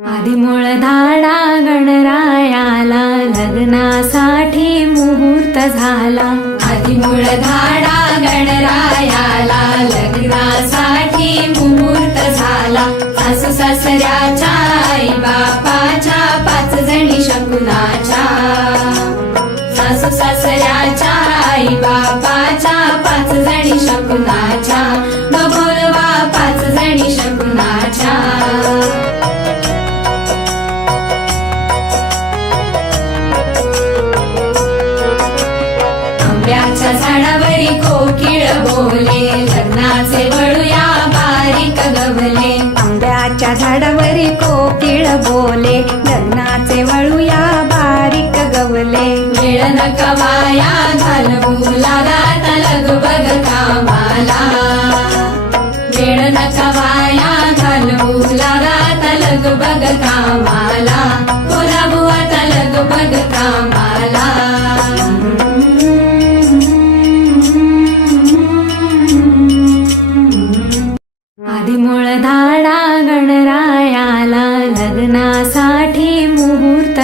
आदिमूळ धाडा गणरायाला लग्नासाठी मुहूर्त झाला. आदिमूळ धाडा गणरायाला लग्नासाठी मुहूर्त झाला. सासू सासऱ्याच्या आई बापाच्या पाच जणी शकुनाच्या. सासू सासऱ्याच्या आई बापाच्या पाच जणी शकुनाच्या कोकिळ बोले लग्नाचे वळूया बारीक गवले. आंब्याच्या झाडावरी कोकिळ बोले लग्नाचे वळूया बारीक गवले. वेळ नकवाया घालवू लागात लग बग कामाला. वेळ नकवाया घालवू लागात लग बग कामाला.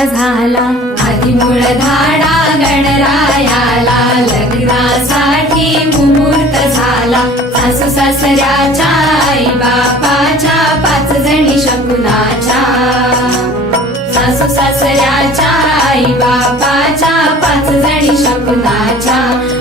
मुहूर्त झाला. मूळ धाडा गणरायाला. लग्नासाठी मुहूर्त झाला. सासू सासऱ्याच्या आई बापाच्या पाच जणी शकुनाच्या. सासू सासऱ्याच्या आई बापाच्या पाच जणी शकुनाच्या.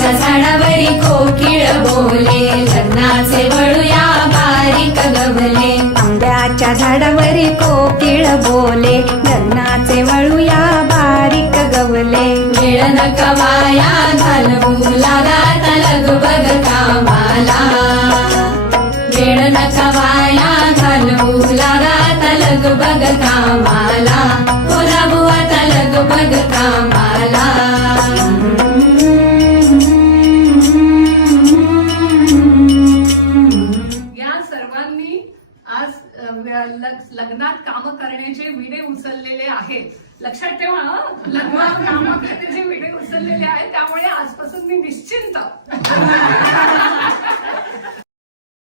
आंब्याच्या झाडावरी कोकिळ बोले. लग्नाचे वळूया बारीक गवले. आंब्याच्या झाडावरी कोकिळ बोले. लग्नाचे वळूया बारीक गवले. वेळ नकवाया घालवू. लागात लग बग कामाला. वेळ नकवाया घालवू. लागात लग बग कामाला. सर्वांनी आज लग्नात काम करण्याचे विडे उचललेले आहेत. लक्षात ठेवा लग्नात काम करण्याचे विडे उचललेले आहेत त्यामुळे आजपासून मी निश्चिंत.